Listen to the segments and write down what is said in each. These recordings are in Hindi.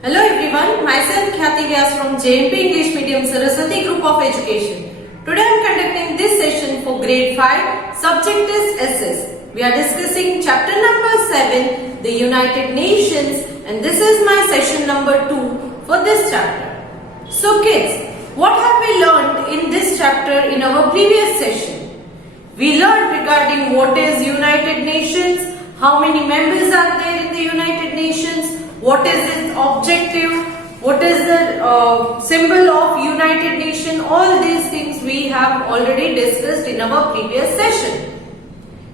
Hello everyone, myself Khyati Vyas from JMP English Medium Saraswati Group of Education. Today I am conducting this session for grade 5, subject is SS. We are discussing chapter number 7, the United Nations, and this is my session number 2 for this chapter. So kids, what have we learned in this chapter in our previous session? We learned regarding what is United Nations, how many members are there in the United Nations, what is its objective, what is the symbol of United Nation. All these things we have already discussed in our previous session.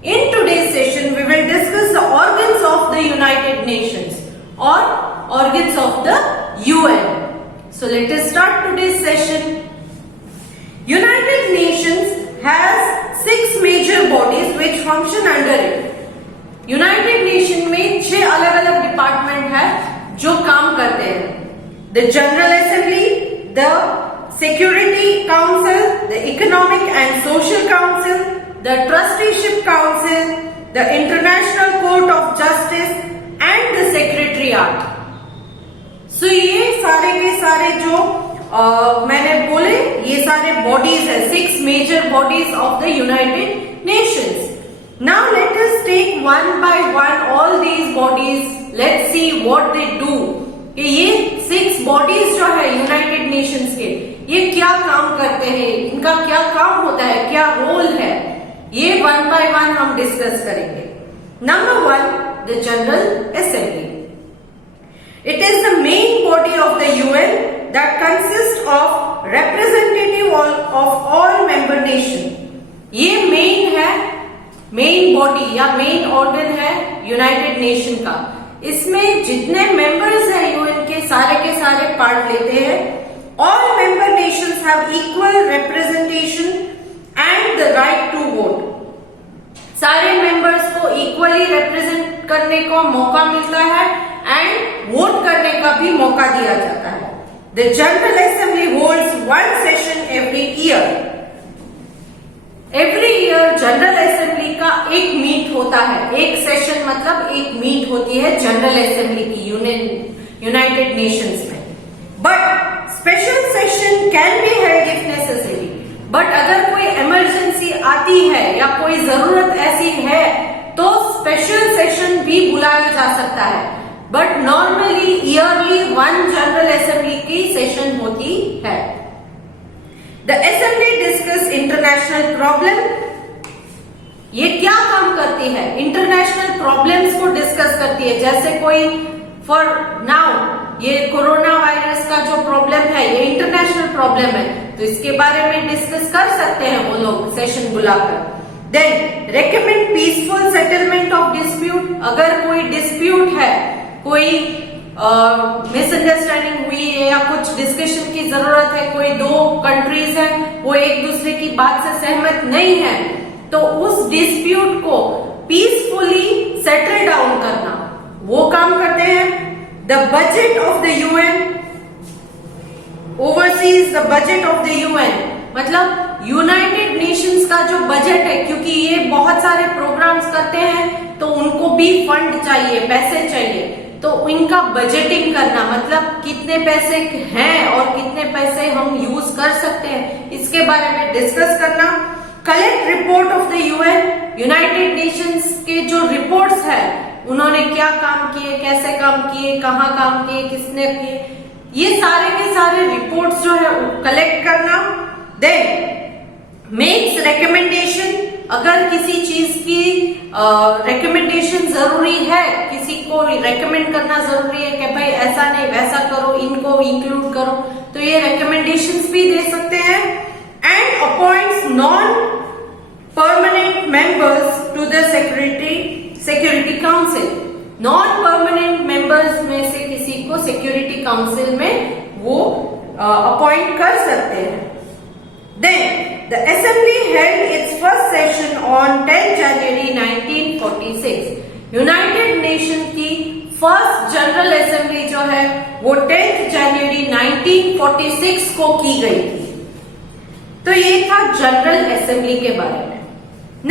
In today's session we will discuss the organs of the United Nations or organs of the UN. So let us start today's session. United Nations has 6 major bodies which function under it. United nation में 6 अलग अलग डिपार्टमेंट है जो काम करते हैं. The general assembly, the security council, the economic and social council, the trusteeship council, the international court of justice and the secretariat. So ये सारे के सारे जो मैंने बोले ये सारे बॉडीज है, 6 major bodies of the United Nations. Now let us take one by one all these bodies. Let's see what they do. कि ये 6 bodies जो है यूनाइटेड नेशंस के, ये क्या काम करते हैं, इनका क्या काम होता है, क्या रोल है, ये one by one हम डिस्कस करेंगे. Number 1, the General Assembly. It is the main body of the UN that consists of representative of all member nation. ये मेन है, मेन बॉडी या मेन ऑर्गन है यूनाइटेड नेशन का. इसमें जितने मेंबर्स हैं यूएन के सारे पार्ट लेते हैं. All member nations have equal representation and the right to vote. सारे मेंबर्स को इक्वली रिप्रेजेंट करने का मौका मिलता है एंड वोट करने का भी मौका दिया जाता है. The general assembly holds one session every year. Every year general assembly का एक मीट होता है. एक सेशन मतलब एक मीट होती है जनरल असेंबली की यूनाइटेड नेशंस में. But special session can be held if necessary. But अगर कोई इमरजेंसी आती है या कोई जरूरत ऐसी है तो स्पेशल सेशन भी बुलाया जा सकता है. But normally yearly one general assembly की सेशन होती है. The Assembly discuss international problem. ये क्या काम करती है? इंटरनेशनल प्रॉब्लम्स को डिस्कस करती है. जैसे कोई फॉर नाउ ये कोरोना वायरस का जो प्रॉब्लम है ये इंटरनेशनल प्रॉब्लम है, तो इसके बारे में डिस्कस कर सकते हैं वो लोग सेशन बुलाकर. Then recommend peaceful settlement of dispute. अगर कोई डिस्प्यूट है, कोई मिसअंडरस्टैंडिंग हुई है या कुछ डिस्कशन की जरूरत है, कोई 2 कंट्रीज हैं वो एक दूसरे की बात से सहमत नहीं है, तो उस डिस्प्यूट को पीसफुली सेटल डाउन करना वो काम करते हैं. The budget of the UN overseas the budget of the UN. मतलब यूनाइटेड नेशंस का जो बजट है, क्योंकि ये बहुत सारे प्रोग्राम्स करते हैं तो उनको भी फंड चाहिए, पैसे चाहिए, तो इनका बजटिंग करना मतलब कितने पैसे हैं और कितने पैसे हम यूज कर सकते हैं इसके बारे में डिस्कस करना. Collect report of the UN. United Nations के जो रिपोर्ट्स है उन्होंने क्या काम किए, कैसे काम किए, कहाँ काम किए, किसने किए, ये सारे के सारे रिपोर्ट्स जो है कलेक्ट करना. Then makes recommendation. अगर किसी चीज की रिकमेंडेशन जरूरी है, किसी को रिकमेंड करना जरूरी है कि भाई ऐसा नहीं वैसा करो, इनको इंक्लूड करो, तो ये रिकमेंडेशंस भी दे सकते हैं. And appoints non permanent members to the security council. Non permanent members में से किसी को सिक्योरिटी काउंसिल में वो अपॉइंट कर सकते हैं. Then the Assembly held its first session on 10 January 1946. United nation की फर्स्ट जनरल असेंबली जो है वो 10 जनवरी 1946 को की गई थी. तो ये था जनरल असेंबली के बारे में.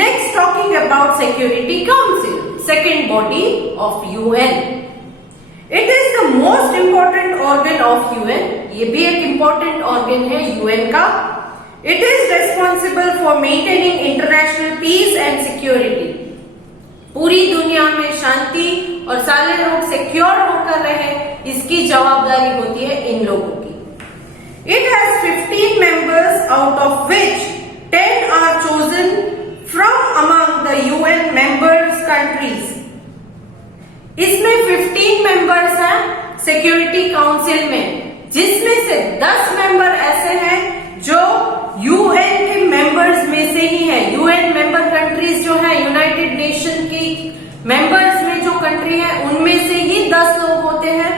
Next talking about security council, second body of UN. It is the most important organ of UN, ये भी एक इंपॉर्टेंट ऑर्गन है यूएन का। It is responsible for maintaining international peace and security, पूरी दुनिया में शांति और सारे लोग सिक्योर होकर रहे, इसकी जवाबदारी होती है इन लोगों की। It has 15 members, out of which 10 are chosen from among the UN members countries. इसमें 15 मेंबर्स हैं सिक्योरिटी काउंसिल में, जिसमें से 10 मेंबर ऐसे हैं जो यूएन के मेंबर्स में से ही है। यूएन मेंबर कंट्रीज जो है, यूनाइटेड नेशन की मेंबर्स में जो कंट्री है उनमें से ही 10 लोग होते हैं,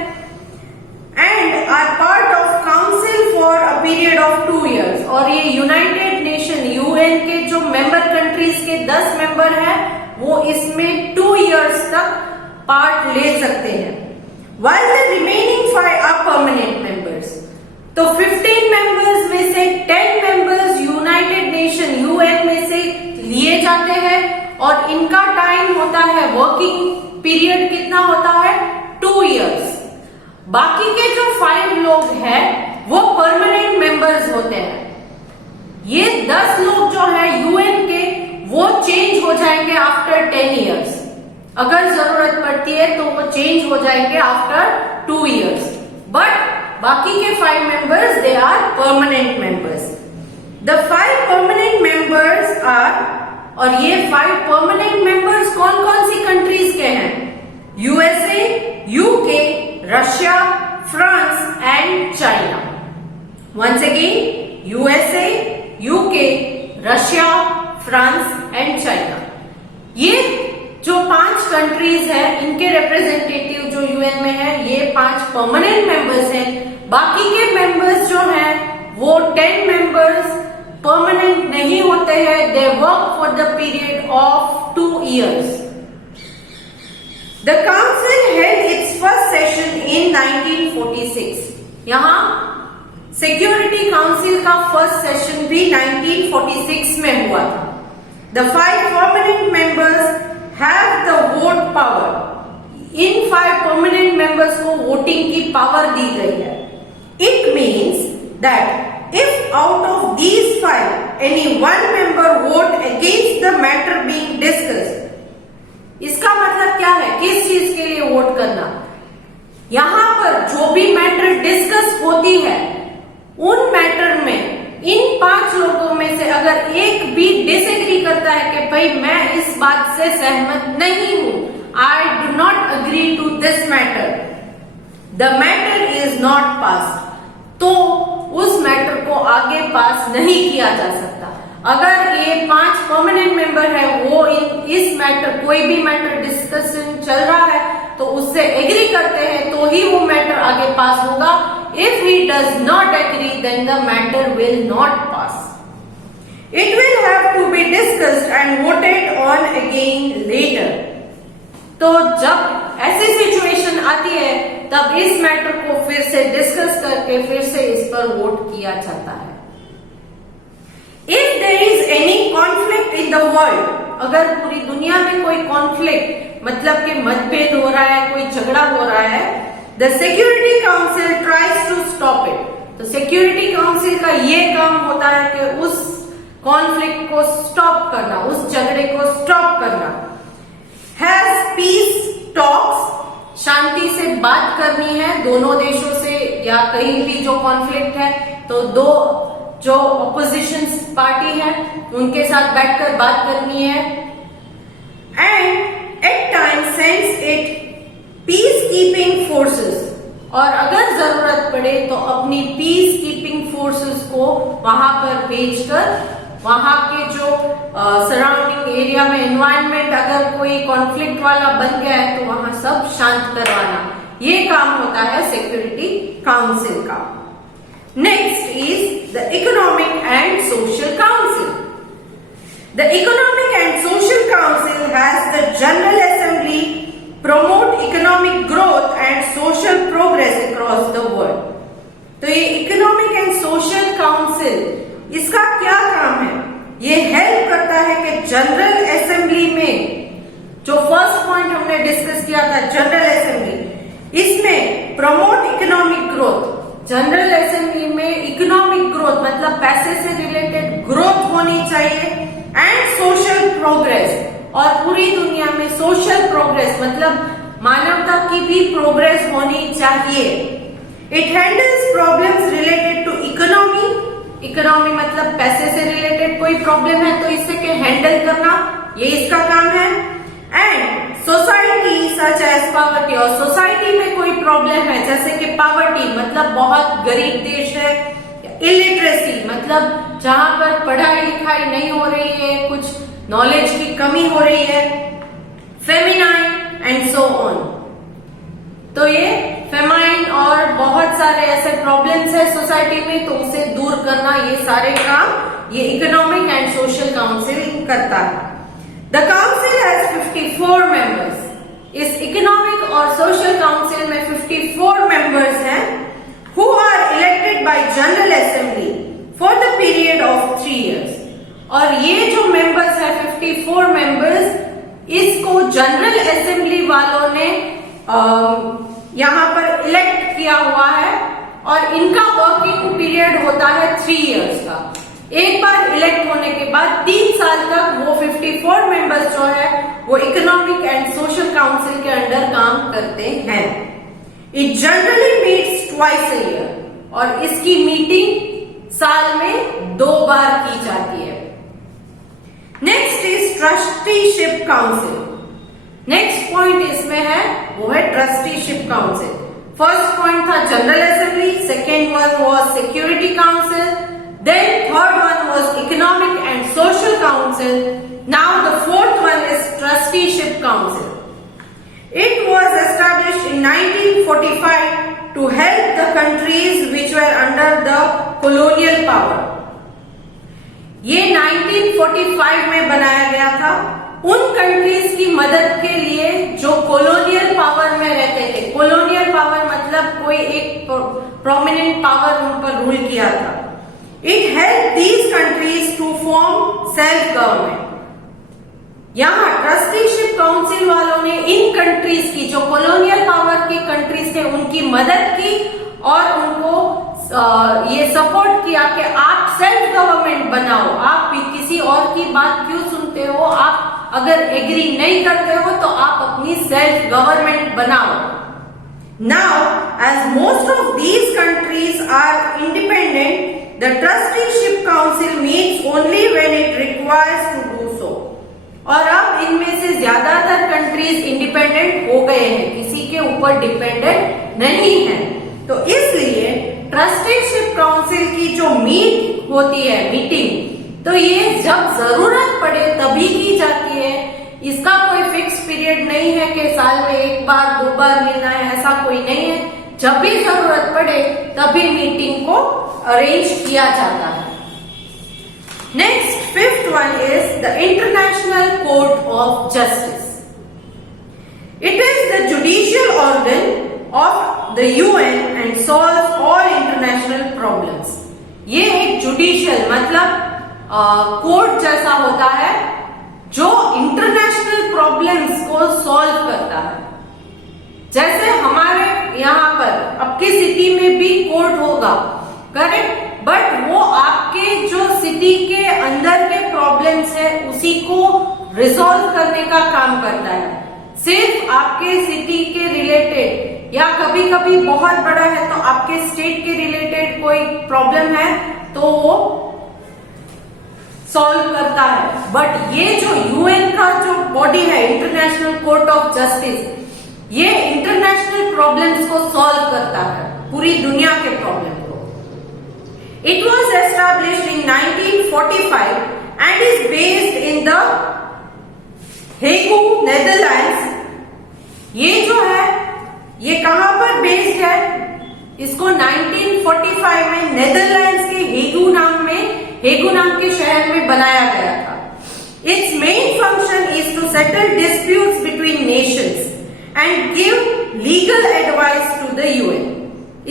and are part of council for a period of 2 years। और ये यूनाइटेड नेशन यूएन के जो मेंबर कंट्रीज के 10 मेंबर हैं वो इसमें 2 years तक पार्ट ले सकते हैं, while the remaining 5 are permanent members। तो 15 मेंबर्स में से 10 मेंबर्स यूनाइटेड नेशन यूएन में से लिए जाते हैं और इनका टाइम होता है, वर्किंग पीरियड कितना होता है, 2 years। बाकी के जो 5 लोग हैं वो परमानेंट मेंबर्स होते हैं। ये 10 लोग जो है यूएन के वो चेंज हो जाएंगे आफ्टर 10 years। अगर जरूरत पड़ती है तो वो चेंज हो जाएंगे आफ्टर 2 years, बट बाकी के 5 members they are permanent members. The 5 permanent members are, और ये 5 परमानेंट मेंबर्स कौन कौन सी कंट्रीज के हैं, USA, UK, Russia, France and China. Once again, USA, UK, Russia, France and China. ये जो 5 कंट्रीज है इनके रिप्रेजेंटेटिव जो यूएन में है, ये 5 परमानेंट मेंबर्स हैं। बाकी के मेंबर्स जो हैं वो 10 मेंबर्स परमानेंट नहीं होते हैं, they work for the period of 2 years। The council held its first session in 1946। यहाँ सिक्योरिटी काउंसिल का फर्स्ट सेशन भी 1946 में हुआ था। The 5 permanent members have the vote power। In 5 permanent members को वोटिंग की पावर दी गई है। It means that if out of these 5 any one member vote against the matter being discussed, इसका मतलब क्या है, किस चीज के लिए वोट करना, यहां पर जो भी मैटर डिस्कस होती है उन मैटर में इन 5 लोगों में से अगर एक भी डिसएग्री करता है कि भाई मैं इस बात से सहमत नहीं हूं, I do not agree to this matter, the matter is not pass, तो उस मैटर को आगे पास नहीं किया जा सकता। अगर ये 5 परमानेंट मेंबर है वो इस मैटर, कोई भी मैटर डिस्कशन चल रहा है तो उससे एग्री करते हैं तो ही वो मैटर आगे पास होगा। If he does not agree, then the matter will not pass। It will have to be discussed and voted on again later। तो जब ऐसी सिचुएशन आती है तब इस मैटर को फिर से डिस्कस करके फिर से इस पर वोट किया जाता है। If there is any conflict in the world, अगर पूरी दुनिया में कोई कॉन्फ्लिक्ट मतलब कि मतभेद हो रहा है, कोई झगड़ा हो रहा है, The Security Council tries to stop it। तो सिक्योरिटी काउंसिल का ये काम होता है कि उस कॉन्फ्लिक्ट को स्टॉप करना, उस झगड़े को स्टॉप करना। Has peace talks, शांति से बात करनी है दोनों देशों से या कहीं भी जो कॉन्फ्लिक्ट है तो दो जो ऑपोजिशन पार्टी है उनके साथ बैठकर बात करनी है। And at times sends it peace keeping forces, और अगर जरूरत पड़े तो अपनी पीस कीपिंग फोर्सेस को वहां पर भेजकर वहां के जो सराउंडिंग एरिया में एनवायरनमेंट अगर कोई कॉन्फ्लिक्ट वाला बन गया है तो वहां सब शांत करवाना, ये काम होता है सिक्योरिटी काउंसिल का। Next is the economic and social council. The economic and social council has the general assembly promote economic growth and social progress across the world। तो ये इकोनॉमिक एंड सोशल काउंसिल इसका क्या काम है, ये हेल्प करता है कि जनरल असेंबली में जो फर्स्ट पॉइंट हमने डिस्कस किया था जनरल असेंबली, इसमें promote economic growth, general assembly में इकोनॉमिक ग्रोथ मतलब पैसे से रिलेटेड ग्रोथ होनी चाहिए, एंड सोशल प्रोग्रेस, और पूरी दुनिया में सोशल प्रोग्रेस मतलब मानवता की भी प्रोग्रेस होनी चाहिए। It handles problems related to economy, economy मतलब पैसे से रिलेटेड कोई प्रॉब्लम है तो इसे के हैंडल करना, ये इसका काम है। And society such as poverty, और सोसाइटी में कोई प्रॉब्लम है जैसे कि पॉवर्टी मतलब बहुत गरीब देश है, इलिटरेसी मतलब जहां पर पढ़ाई लिखाई नहीं हो रही है, कुछ नॉलेज की कमी हो रही है, फेमिनाइन एंड सो ऑन। तो ये फेमाइन और बहुत सारे ऐसे प्रॉब्लम्स है सोसाइटी में, तो उसे दूर करना, ये सारे काम ये इकोनॉमिक एंड सोशल काउंसिल करता है। The council has 54 members. इस इकोनॉमिक और सोशल काउंसिल में 54 मेंबर्स हैं who are elected by general assembly for the period of 3 years। और ये जो मेंबर्स है 54 मेंबर्स, इसको जनरल असेंबली वालों ने यहाँ पर इलेक्ट किया हुआ है, और इनका वर्किंग पीरियड होता है 3 इयर्स का। एक बार इलेक्ट होने के बाद 3 साल तक वो 54 मेंबर्स जो है वो इकोनॉमिक एंड सोशल काउंसिल के अंडर काम करते हैं। It generally meets twice a year, और इसकी मीटिंग साल में 2 बार की जाती है। Next is trusteeship council. Next point इसमें है वो है ट्रस्टीशिप काउंसिल। फर्स्ट पॉइंट था general assembly, second one was security council, then third one was economic and social council. Now the fourth one is trusteeship council. It was established in 1945 to help the countries which were under the colonial power. ये 1945 में बनाया गया था उन कंट्रीज की मदद के लिए जो कॉलोनियल पावर में रहते थे। कॉलोनियल पावर मतलब कोई एक प्रोमिनेंट पावर उन पर रूल किया था। It helped these countries to form self-government। यहाँ ट्रस्टीशिप काउंसिल वालों ने इन कंट्रीज की, जो कॉलोनियल पावर की कंट्रीज थे, उनकी मदद की और उनको ये सपोर्ट किया कि आप सेल्फ गवर्नमेंट बनाओ। आप किसी और की बात क्यों सुनते हो? आप अगर एग्री नहीं करते हो तो आप अपनी सेल्फ गवर्नमेंट बनाओ। Now, as most of these countries are independent, the trusteeship council meets only when it requires to do so। और अब इनमें से ज्यादातर कंट्रीज इंडिपेंडेंट हो गए हैं, किसी के ऊपर डिपेंडेंट नहीं है, तो इसलिए ट्रस्टीशिप काउंसिल की जो मीटिंग, तो ये जब जरूरत पड़े तभी की जाती है। इसका कोई फिक्स पीरियड नहीं है कि साल में 1 बार 2 बार मिलना है, ऐसा कोई नहीं है। जब भी जरूरत पड़े तभी मीटिंग को अरेंज किया जाता है। Next fifth one is the international court of justice. It is the judicial organ of the UN and solves all international problems. ये एक जुडिशियल मतलब कोर्ट जैसा होता है जो इंटरनेशनल प्रॉब्लम्स को सॉल्व करता है। जैसे हमारे यहाँ पर आपकी सिटी में भी कोर्ट होगा, करेक्ट, बट वो आपके जो सिटी के अंदर के प्रॉब्लम्स है उसी को रिजॉल्व करने का काम करता है। सिर्फ आपके सिटी के रिलेटेड या कभी कभी बहुत बड़ा है तो आपके स्टेट के रिलेटेड कोई प्रॉब्लम है तो वो सॉल्व करता है। बट ये जो यूएन का जो बॉडी है इंटरनेशनल कोर्ट ऑफ जस्टिस, ये इंटरनेशनल प्रॉब्लम्स को सॉल्व करता है, पूरी दुनिया के प्रॉब्लम को। It was established in 1945 and is based in the Hague, Netherlands. ये जो है ये कहां पर बेस्ड है? इसको 1945 में नेदरलैंड्स के हेगू नाम के शहर में बनाया गया था। Its main function is to settle disputes between nations and give legal advice to the UN.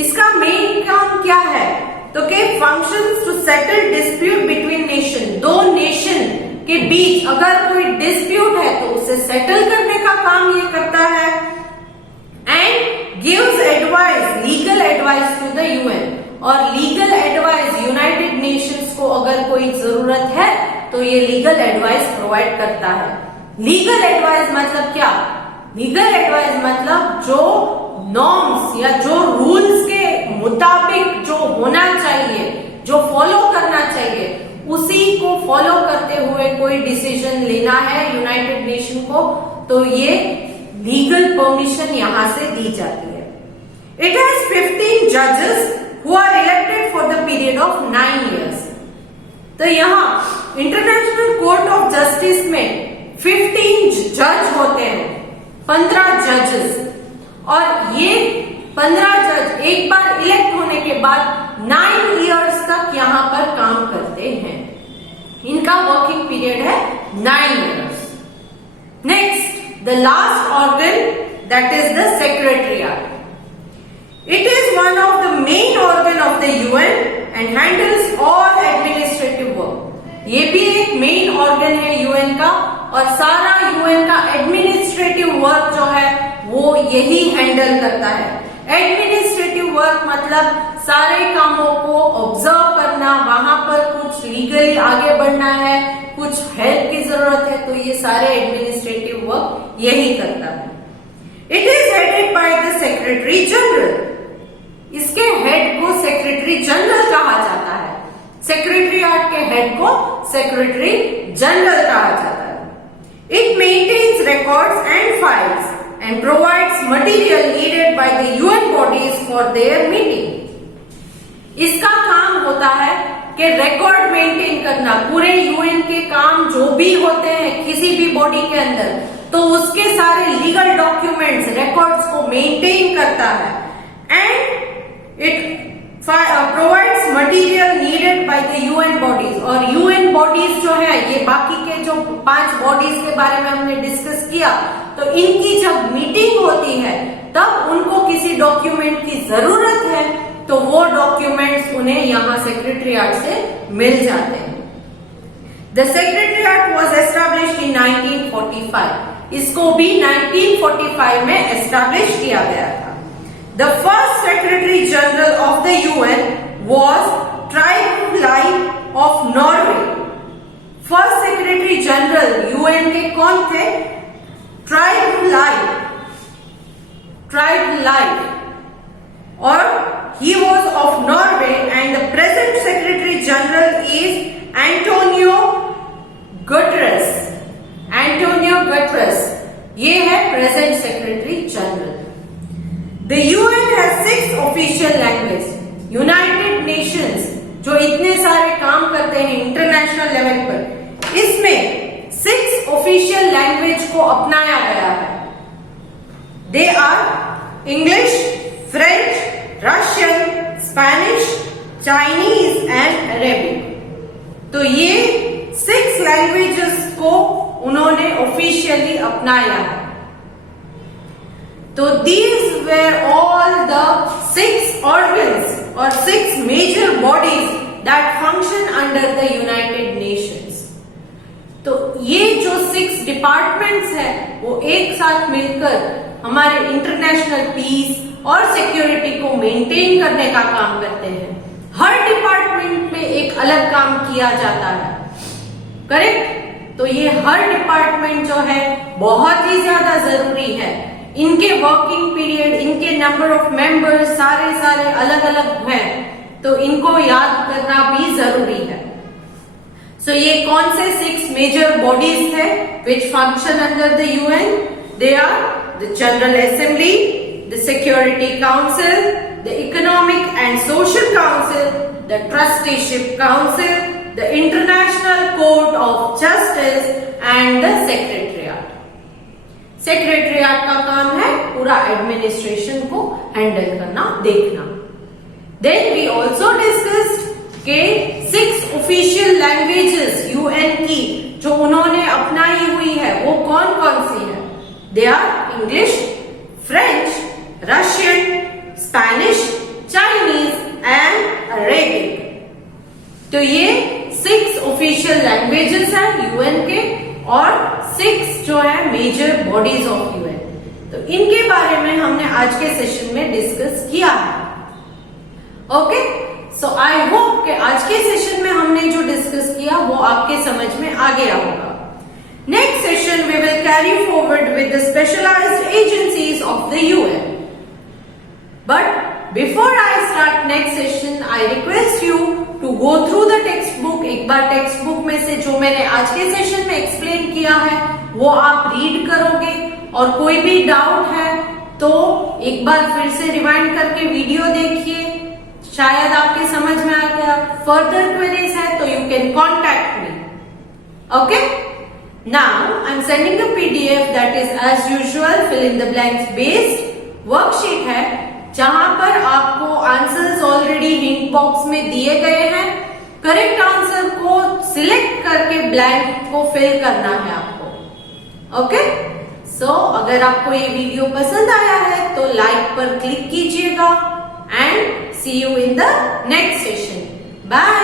इसका मेन काम क्या है? तो के functions to settle dispute between nation, दो नेशन के बीच अगर कोई डिस्प्यूट है तो उसे सेटल करने का काम ये करता है, and gives advice, legal advice to the UN. और लीगल एडवाइस यूनाइटेड नेशंस को अगर कोई जरूरत है तो ये लीगल एडवाइस प्रोवाइड करता है। लीगल एडवाइस मतलब क्या? लीगल एडवाइस मतलब जो नॉर्म्स या जो रूल्स के मुताबिक जो होना चाहिए, जो फॉलो करना चाहिए, उसी को फॉलो करते हुए कोई डिसीजन लेना है यूनाइटेड नेशन को, तो ये लीगल परमिशन यहां से दी जाती है। इट हैज 15 जजेस who are elected for the period of 9 years. तो यहाँ इंटरनेशनल कोर्ट ऑफ जस्टिस में 15 जज होते हैं, 15 जजेस, और ये 15 जज एक बार इलेक्ट होने के बाद 9 इयर्स तक यहाँ पर काम करते हैं। इनका वर्किंग पीरियड है 9 years. Next, the last organ, that is the secretariat. It is one of the main organ of the UN and handles all administrative work. ये भी एक मेन ऑर्गन है यूएन का, और सारा यूएन का एडमिनिस्ट्रेटिव वर्क जो है वो यही हैंडल करता है। एडमिनिस्ट्रेटिव वर्क मतलब सारे कामों को ऑब्जर्व करना, वहां पर कुछ लीगली आगे बढ़ना है, कुछ हेल्प की जरूरत है, तो ये सारे एडमिनिस्ट्रेटिव वर्क यही करता है। It is headed by the secretary general. इसके हेड को सेक्रेटरी जनरल कहा जाता है। सेक्रेटरीट के हेड को सेक्रेटरी जनरल कहा जाता है। It maintains records and files and provides material needed by the UN bodies for their meeting. इसका काम होता है कि रिकॉर्ड मेंटेन करना, पूरे यूएन के काम जो भी होते हैं किसी भी बॉडी के अंदर, तो उसके सारे लीगल डॉक्यूमेंट्स, रिकॉर्ड्स को मेंटेन करता है। And it provides material needed by the UN bodies. और UN bodies जो है, ये बाकी के जो 5 बॉडीज के बारे में हमने डिस्कस किया, तो इनकी जब मीटिंग होती है तब उनको किसी डॉक्यूमेंट की जरूरत है, तो वो डॉक्यूमेंट्स उन्हें यहाँ सेक्रेटरीट से मिल जाते हैं। The secretariat was established in 1945. इसको भी 1945 में एस्टैब्लिश किया गया था। The first Secretary General of the UN was Trygve of Norway. First Secretary General UN के कौन थे? Trygve, और he was of Norway, and the present Secretary General is Antonio Guterres. ये है present Secretary General. The UN has 6 official languages. United Nations जो इतने सारे काम करते हैं इंटरनेशनल लेवल पर, इसमें 6 ऑफिशियल लैंग्वेज को अपनाया गया है। They are English, French, Russian, Spanish, Chinese and Arabic. तो ये 6 लैंग्वेजेस को उन्होंने ऑफिशियली अपनाया है। तो these were all the 6 organs or 6 major bodies that function under the United Nations. तो ये जो 6 डिपार्टमेंट्स हैं वो एक साथ मिलकर हमारे इंटरनेशनल पीस और सिक्योरिटी को मेंटेन करने का काम करते हैं। हर डिपार्टमेंट में एक अलग काम किया जाता है, करेक्ट? तो ये हर डिपार्टमेंट जो है बहुत ही ज्यादा जरूरी है। इनके वर्किंग पीरियड, इनके नंबर ऑफ मेंबर्स सारे अलग अलग हैं, तो इनको याद करना भी जरूरी है। सो ये कौन से 6 मेजर बॉडीज थे which function under the UN? They are the general assembly, the security council, the economic and social council, the trusteeship council, the international court of justice and the secretariat. Secretariat का काम है पूरा एडमिनिस्ट्रेशन को हैंडल करना, देखना। देन वी ऑल्सो डिस्कस्ड के 6 ऑफिशियल लैंग्वेजेस यूएन की जो उन्होंने अपनाई हुई है वो कौन कौन सी है? They are English, French, Russian, Spanish, Chinese and Arabic. तो ये 6 ऑफिशियल लैंग्वेजेस हैं यूएन के और 6 जो है मेजर बॉडीज ऑफ यूएन। तो इनके बारे में हमने आज के सेशन में डिस्कस किया है। ओके, सो आई होप कि आज के सेशन में हमने जो डिस्कस किया वो आपके समझ में आ गया होगा। Next session we will carry forward with the specialized agencies of the UN. But before I start next session, I request you to go through the textbook. एक बार textbook में से जो मैंने आज के सेशन में एक्सप्लेन किया है वो आप रीड करोगे, और कोई भी डाउट है तो एक बार फिर से रिवाइंड करके वीडियो देखिए, शायद आपके समझ में आ गया। फर्दर क्वेरीज है तो you can contact me. Okay, now I'm sending a PDF that is as usual fill in the blanks based worksheet है, जहां पर आपको आंसर्स ऑलरेडी हिंट बॉक्स में दिए गए हैं। करेक्ट आंसर को सिलेक्ट करके ब्लैंक को फिल करना है आपको। ओके, सो अगर आपको ये वीडियो पसंद आया है तो लाइक पर क्लिक कीजिएगा and see you in the next session. Bye.